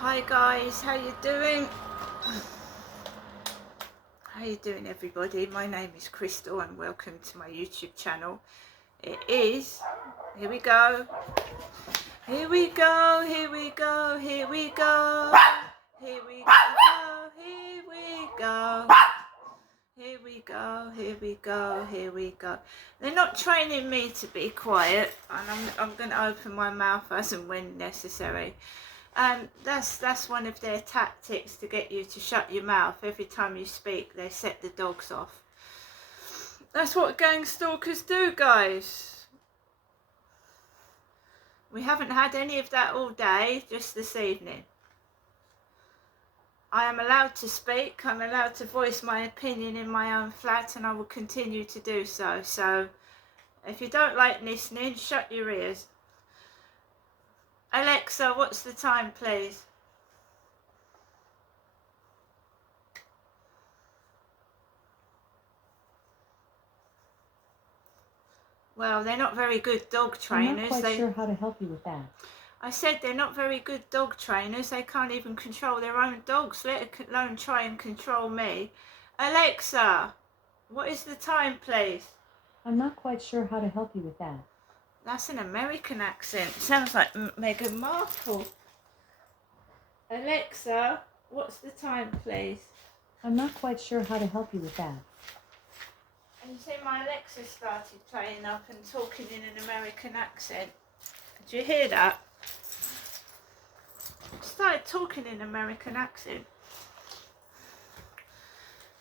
Hi guys, how you doing? How you doing everybody? My name is Crystal and welcome to my YouTube channel. It is, here we go, here we go, here we go, here we go, here we go, here we go, here we go, here we go, here we go. They're not training me to be quiet, and I'm going to open my mouth as and when necessary. That's one of their tactics to get you to shut your mouth. Every time you speak, they set the dogs off. That's what gang stalkers do, guys. We haven't had any of that all day, just this evening. I am allowed to speak, I'm allowed to voice my opinion in my own flat, and I will continue to do so. So, if you don't like listening, shut your ears. Alexa, what's the time, please? Well, they're not very good dog trainers. I'm not quite sure how to help you with that. I said they're not very good dog trainers. They can't even control their own dogs, let alone try and control me. Alexa, what is the time, please? I'm not quite sure how to help you with that. That's an American accent. Sounds like Meghan Markle. Alexa, what's the time, please? I'm not quite sure how to help you with that. And you see my Alexa started playing up and talking in an American accent. Did you hear that? Started talking in an American accent.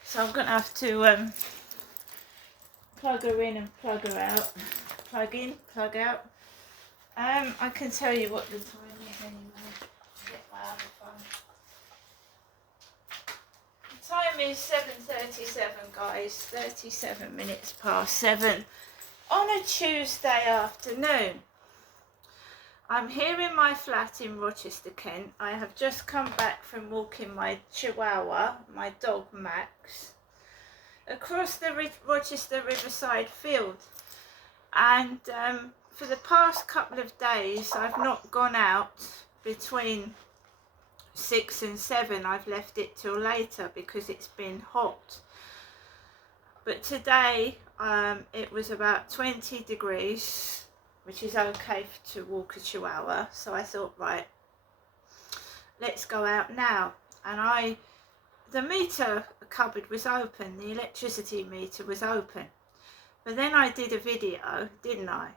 So I'm going to have to plug her in and plug her out. Plug in, plug out. I can tell you what the time is anyway. Get my other phone. The time is 7:37, guys. 37 minutes past 7 on a Tuesday afternoon. I'm here in my flat in Rochester, Kent. I have just come back from walking my Chihuahua, my dog Max, across the Rochester Riverside field. And for the past couple of days, I've not gone out between 6 and 7. I've left it till later because it's been hot. But today it was about 20 degrees, which is okay to walk a Chihuahua. So I thought, right, let's go out now. And the meter cupboard was open, the electricity meter was open. But then I did a video, didn't I?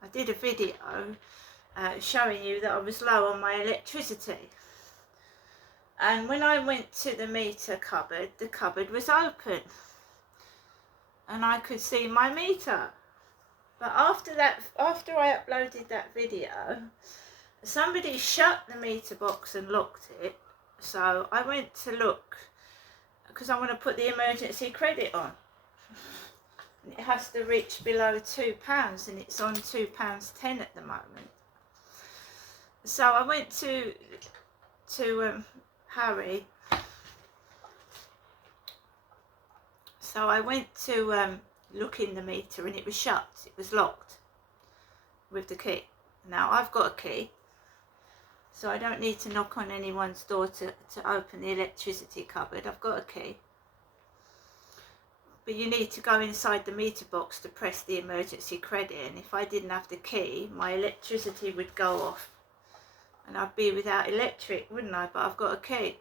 I did a video showing you that I was low on my electricity. And when I went to the meter cupboard, the cupboard was open. And I could see my meter. But after I uploaded that video, somebody shut the meter box and locked it. So I went to look because I want to put the emergency credit on. It has to reach below £2 and it's on £2.10 at the moment. So I went to Harry. So I went to look in the meter and it was shut. It was locked with the key. Now I've got a key, so I don't need to knock on anyone's door to open the electricity cupboard. I've got a key. But you need to go inside the meter box to press the emergency credit, and if I didn't have the key, my electricity would go off and I'd be without electric, wouldn't I? But I've got a key.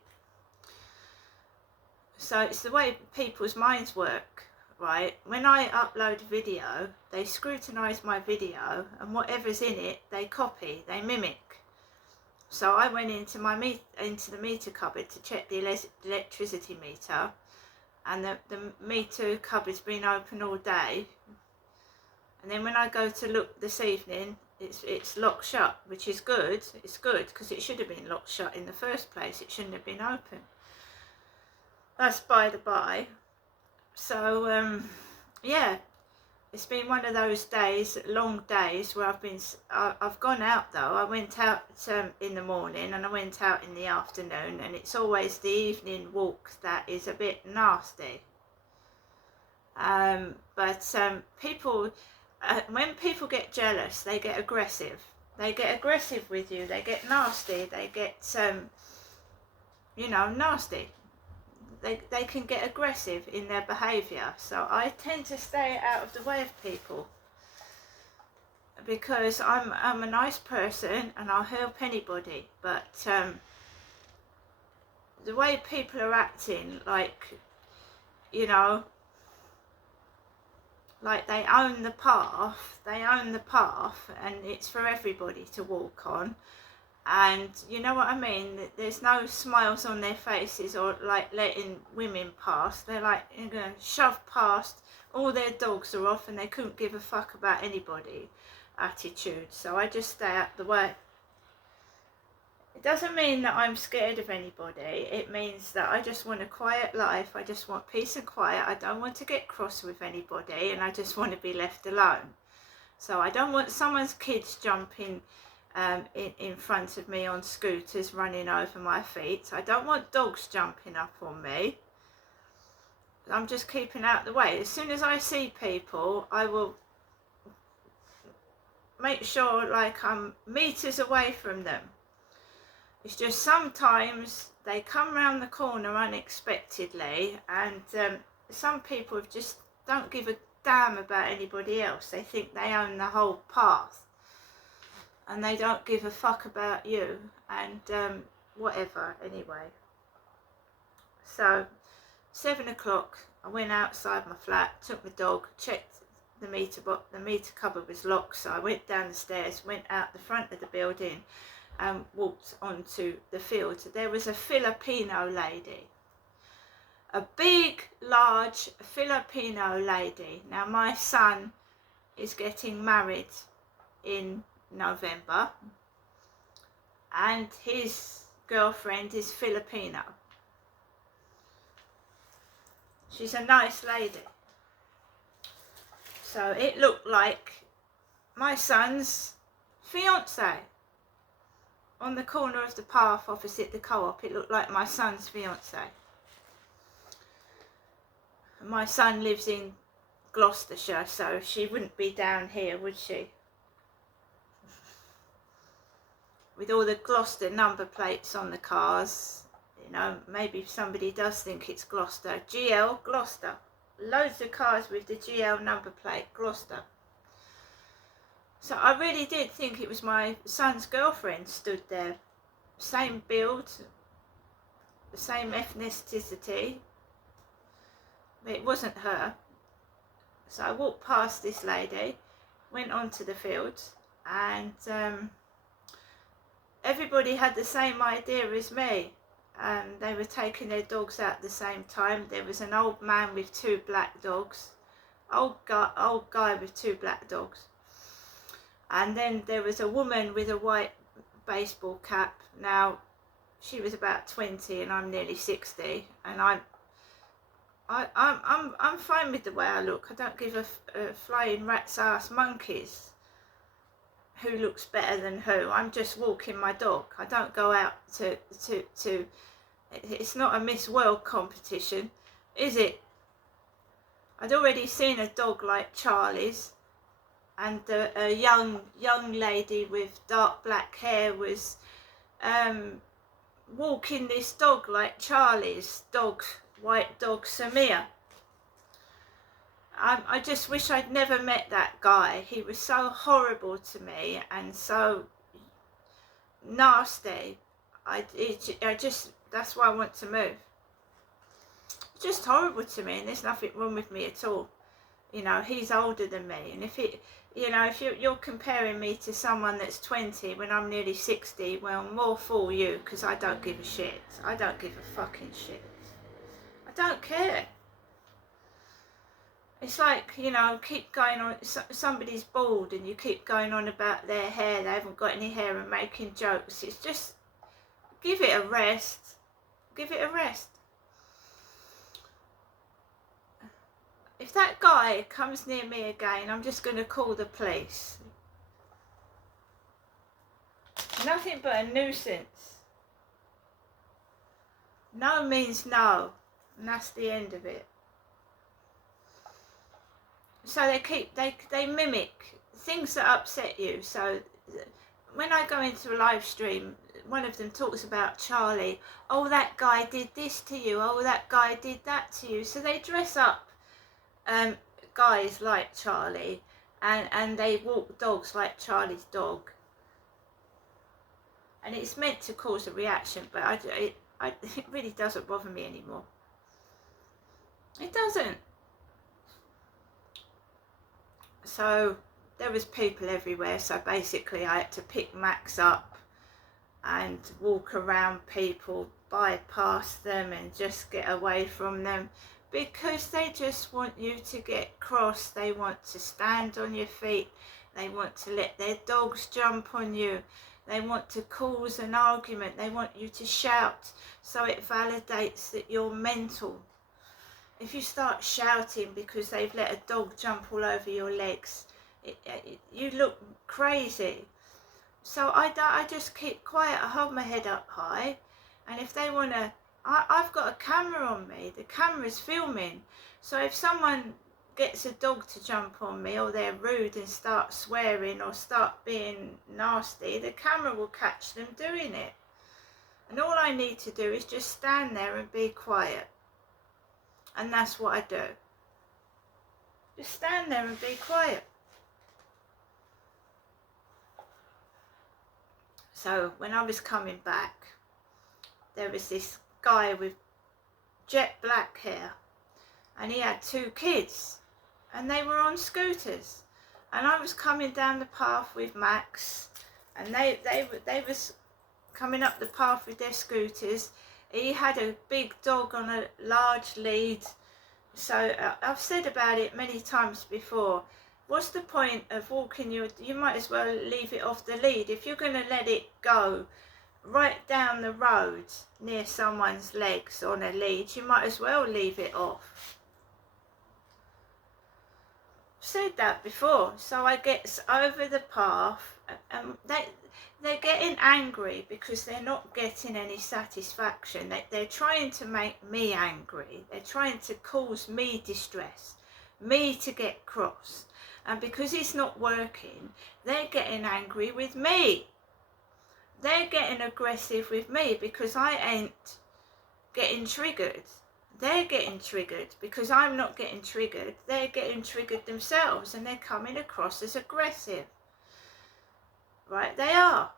So it's the way people's minds work, right? When I upload a video, they scrutinise my video, and whatever's in it, they copy, they mimic. So I went into the meter cupboard to check the electricity meter, and the meter cupboard's been open all day. And then when I go to look this evening, it's locked shut, which is good. It's good because it should have been locked shut in the first place. It shouldn't have been open. That's by the by. So yeah, it's been one of those days, long days, where I've gone out though. I went out in the morning and I went out in the afternoon, and it's always the evening walk that is a bit nasty. But people, when people get jealous, they get aggressive. They get aggressive with you, they get nasty, they get, you know, nasty. They can get aggressive in their behaviour. So I tend to stay out of the way of people, because I'm a nice person and I'll help anybody, but the way people are acting, like, you know, like they own the path, and it's for everybody to walk on, and you know what I mean, there's no smiles on their faces or like letting women pass. They're like, you're going to shove past, all their dogs are off and they couldn't give a fuck about anybody attitude. So I just stay out the way. It doesn't mean that I'm scared of anybody. It means that I just want a quiet life. I just want peace and quiet. I don't want to get cross with anybody, and I just want to be left alone. So I don't want someone's kids jumping in front of me on scooters, running over my feet. I don't want dogs jumping up on me. I'm just keeping out the way. As soon as I see people, I will make sure like I'm meters away from them. It's just sometimes they come round the corner unexpectedly, and some people just don't give a damn about anybody else. They think they own the whole path, and they don't give a fuck about you, and whatever, anyway. So 7 o'clock, I went outside my flat, took my dog, checked the meter box. The meter cupboard was locked, so I went down the stairs, went out the front of the building and walked onto the field. There was a Filipino lady, a big, large Filipino lady. Now my son is getting married in November, and his girlfriend is Filipino. She's a nice lady. So it looked like my son's fiance. On the corner of the path opposite the co-op, it looked like my son's fiance. My son lives in Gloucestershire, so she wouldn't be down here, would she? With all the Gloucester number plates on the cars, you know, maybe somebody does think it's Gloucester. GL, Gloucester. Loads of cars with the GL number plate, Gloucester. So I really did think it was my son's girlfriend stood there. Same build, the same ethnicity. But it wasn't her. So I walked past this lady, went onto the field, and everybody had the same idea as me. They were taking their dogs out at the same time. There was an old man with 2 black dogs. Old guy with 2 black dogs. And then there was a woman with a white baseball cap. Now, she was about 20 and I'm nearly 60, and I'm fine with the way I look. I don't give a flying rat's ass monkeys who looks better than who. I'm just walking my dog. I don't go out to it's not a Miss World competition, is it? I'd already seen a dog like Charlie's, and a young lady with dark black hair was walking this dog like Charlie's dog, white dog Samir. I just wish I'd never met that guy. He was so horrible to me and so nasty. I just, that's why I want to move. Just horrible to me, and there's nothing wrong with me at all. You know, he's older than me, and if it, you know, if you're comparing me to someone that's 20 when I'm nearly 60, well, more fool you, because I don't give a shit. I don't give a fucking shit. I don't care. It's like, you know, keep going on, somebody's bald and you keep going on about their hair, they haven't got any hair, and making jokes. It's just, give it a rest. Give it a rest. If that guy comes near me again, I'm just going to call the police. Nothing but a nuisance. No means no, and that's the end of it. So they mimic things that upset you. So when I go into a live stream, one of them talks about Charlie. Oh, that guy did this to you. Oh, that guy did that to you. So they dress up guys like Charlie, and they walk dogs like Charlie's dog. And it's meant to cause a reaction, but it really doesn't bother me anymore. It doesn't. So there was people everywhere, so basically I had to pick Max up and walk around people, bypass them and just get away from them, because they just want you to get cross. They want to stand on your feet. They want to let their dogs jump on you. They want to cause an argument. They want you to shout, so it validates that you're mental. If you start shouting because they've let a dog jump all over your legs, you look crazy. So I just keep quiet. I hold my head up high, and if they want to, I've got a camera on me. The camera's filming. So if someone gets a dog to jump on me, or they're rude and start swearing or start being nasty, the camera will catch them doing it. And all I need to do is just stand there and be quiet. And that's what I do. Just stand there and be quiet. So when I was coming back, there was this guy with jet black hair, and he had 2 kids, and they were on scooters. And I was coming down the path with Max, and they was coming up the path with their scooters. He had a big dog on a large lead. So I've said about it many times before. What's the point of walking you might as well leave it off the lead. If you're going to let it go right down the road near someone's legs on a lead, you might as well leave it off. I've said that before. So I get over the path, and they're getting angry because they're not getting any satisfaction. They're trying to make me angry. They're trying to cause me distress, me to get cross. And because it's not working, they're getting angry with me. They're getting aggressive with me because I ain't getting triggered. They're getting triggered because I'm not getting triggered. They're getting triggered themselves, and they're coming across as aggressive. Right, they are.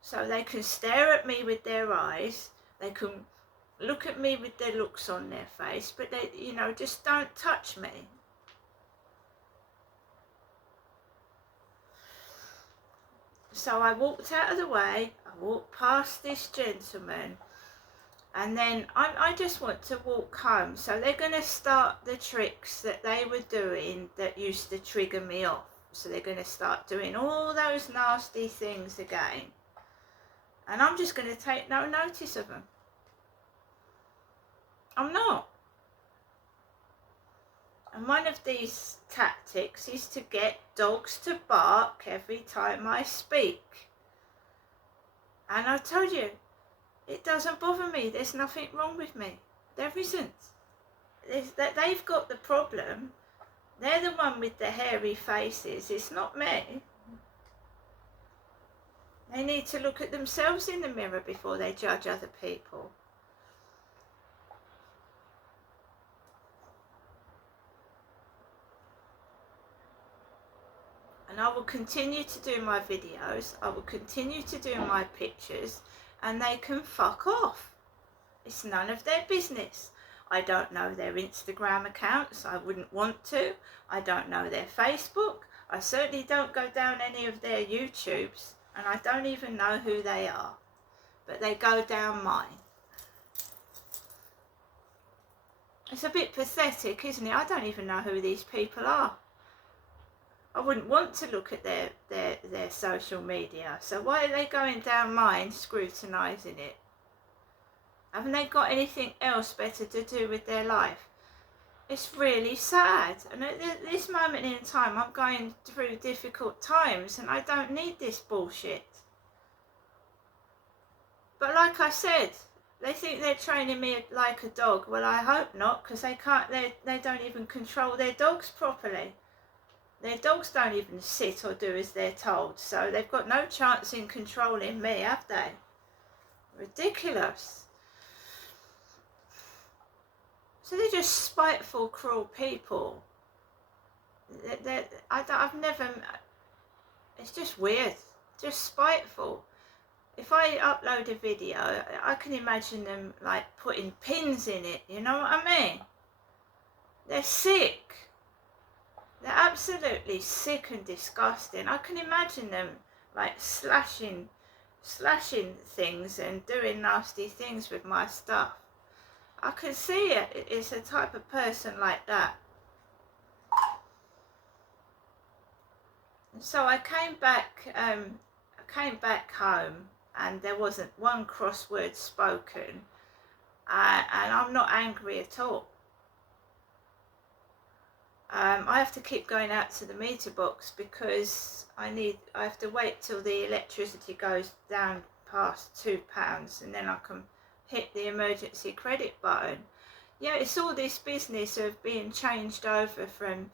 So they can stare at me with their eyes, they can look at me with their looks on their face, but they, just don't touch me. So I walked out of the way, I walked past this gentleman, and then I just want to walk home. So they're going to start the tricks that they were doing that used to trigger me off. So they're going to start doing all those nasty things again. And I'm just going to take no notice of them. I'm not. And one of these tactics is to get dogs to bark every time I speak. And I told you, it doesn't bother me. There's nothing wrong with me. There isn't. They've got the problem. They're the one with the hairy faces. It's not me. They need to look at themselves in the mirror before they judge other people. And I will continue to do my videos. I will continue to do my pictures, and they can fuck off. It's none of their business. I don't know their Instagram accounts. I wouldn't want to. I don't know their Facebook. I certainly don't go down any of their YouTubes, and I don't even know who they are. But they go down mine. It's a bit pathetic, isn't it? I don't even know who these people are. I wouldn't want to look at their social media. So why are they going down mine, scrutinising it? Haven't they got anything else better to do with their life? It's really sad. And at this moment in time, I'm going through difficult times, and I don't need this bullshit. But like I said, they think they're training me like a dog. Well, I hope not, because they don't even control their dogs properly. Their dogs don't even sit or do as they're told, so they've got no chance in controlling me, have they? Ridiculous. So they're just spiteful, cruel people. I've never, it's just weird, just spiteful. If I upload a video, I can imagine them like putting pins in it, you know what I mean? They're sick. They're absolutely sick and disgusting. I can imagine them like slashing things and doing nasty things with my stuff. I can see it. It's a type of person like that. And so I came back home, and there wasn't one cross word spoken, and I'm not angry at all. I have to keep going out to the meter box because I have to wait till the electricity goes down past £2, and then I can hit the emergency credit button. Yeah, it's all this business of being changed over from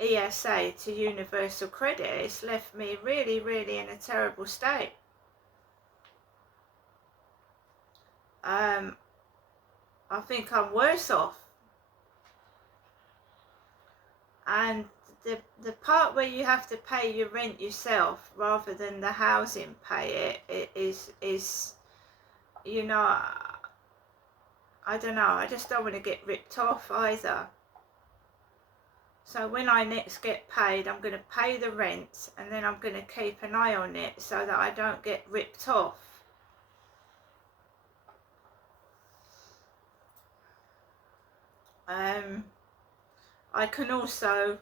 ESA to universal credit. It's left me really, really in a terrible state. I think I'm worse off. And the part where you have to pay your rent yourself rather than the housing pay it is, you know, I don't know, I just don't want to get ripped off either. So when I next get paid, I'm going to pay the rent, and then I'm going to keep an eye on it so that I don't get ripped off. I can also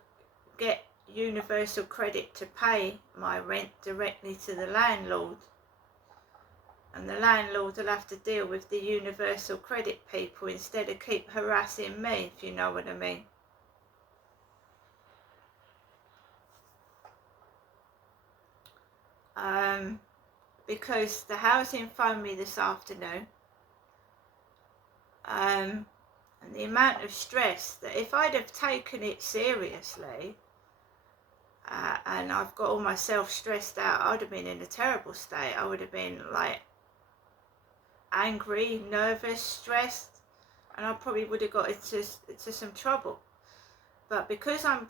get universal credit to pay my rent directly to the landlord, and the landlord will have to deal with the universal credit people instead of keep harassing me, if you know what I mean. Because the housing phoned me this afternoon, and the amount of stress that if I'd have taken it seriously, and I've got all myself stressed out, I would have been in a terrible state. I would have been like angry, nervous, stressed, and I probably would have got into some trouble. But because I'm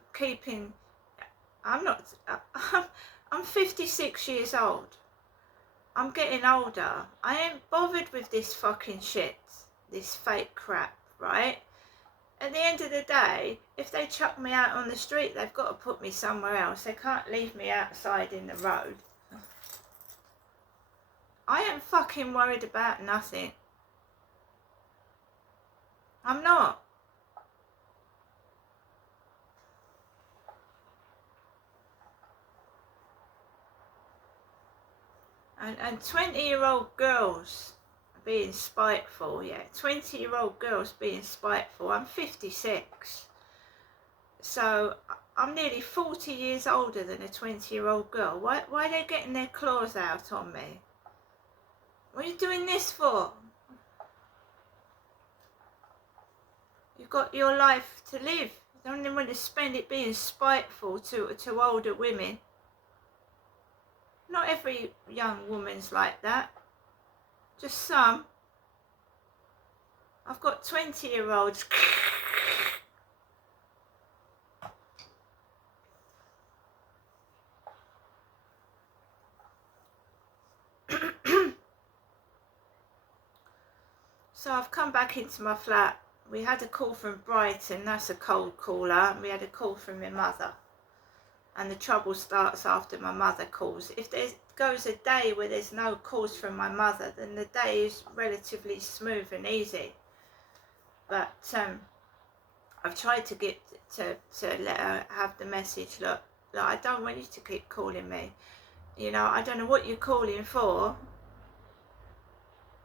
56 years old. I'm getting older. I ain't bothered with this fucking shit, this fake crap, right? At the end of the day, if they chuck me out on the street, they've got to put me somewhere else. They can't leave me outside in the road. I ain't fucking worried about nothing. I'm not. And 20-year-old girls being spiteful, yeah, 20-year-old girls being spiteful. I'm 56. So I'm nearly 40 years older than a 20-year-old girl. Why are they getting their claws out on me? What are you doing this for? You've got your life to live. You don't want to spend it being spiteful to older women. Not every young woman's like that. Just some. I've got 20-year-olds. So I've come back into my flat. We had a call from Brighton, that's a cold caller, and we had a call from my mother. And the trouble starts after my mother calls. If there goes a day where there's no calls from my mother, then the day is relatively smooth and easy. But I've tried to get to let her have the message, look, I don't want you to keep calling me. You know, I don't know what you're calling for,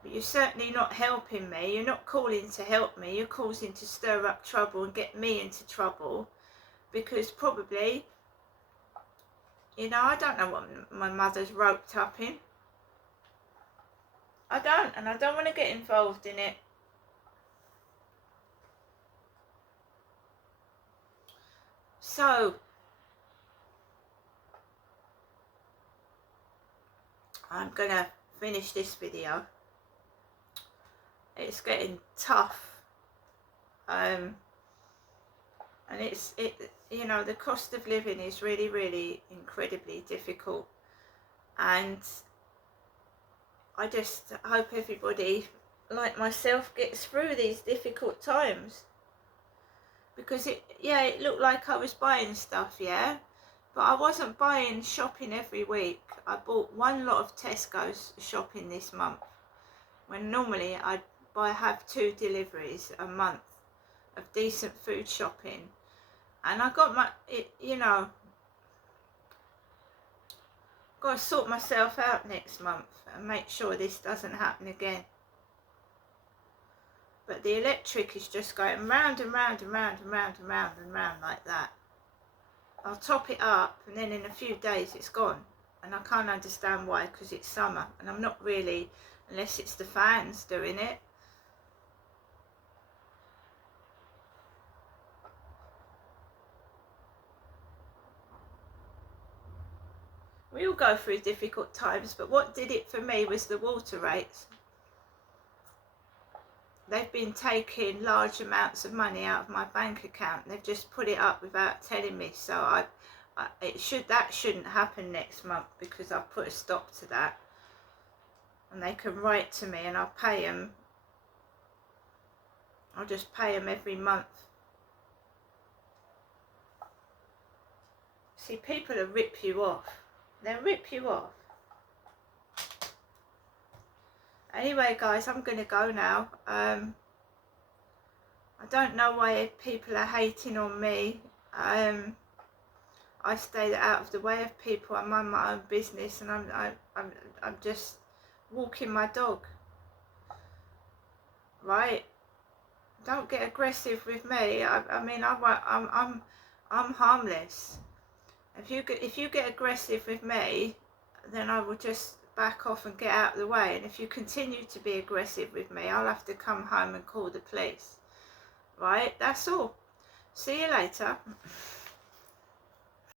but you're certainly not helping me. You're not calling to help me. You're calling to stir up trouble and get me into trouble, because probably, you know, I don't know what my mother's roped up in. I don't, and I don't want to get involved in it. So, I'm gonna finish this video. It's getting tough, and you know, the cost of living is really incredibly difficult, and I just hope everybody like myself gets through these difficult times, because it looked like I was buying stuff, yeah, but I wasn't buying shopping every week. I bought one lot of Tesco's shopping this month, when normally I have 2 deliveries a month of decent food shopping. And I got you know, got to sort myself out next month and make sure this doesn't happen again. But the electric is just going round and round and round and round and round and round like that. I'll top it up and then in a few days it's gone. And I can't understand why, because it's summer and I'm not really, unless it's the fans doing it. We all go through difficult times, but what did it for me was the water rates. They've been taking large amounts of money out of my bank account. They've just put it up without telling me. So that shouldn't happen next month, because I've put a stop to that. And they can write to me and I'll pay them. I'll just pay them every month. See, people will rip you off. They'll rip you off. Anyway, guys, I'm going to go now. I don't know why people are hating on me. I stay out of the way of people. I mind my own business, and I'm just walking my dog. Right? Don't get aggressive with me. I mean, I'm harmless. If you get aggressive with me, then I will just back off and get out of the way. And if you continue to be aggressive with me, I'll have to come home and call the police. Right? That's all. See you later.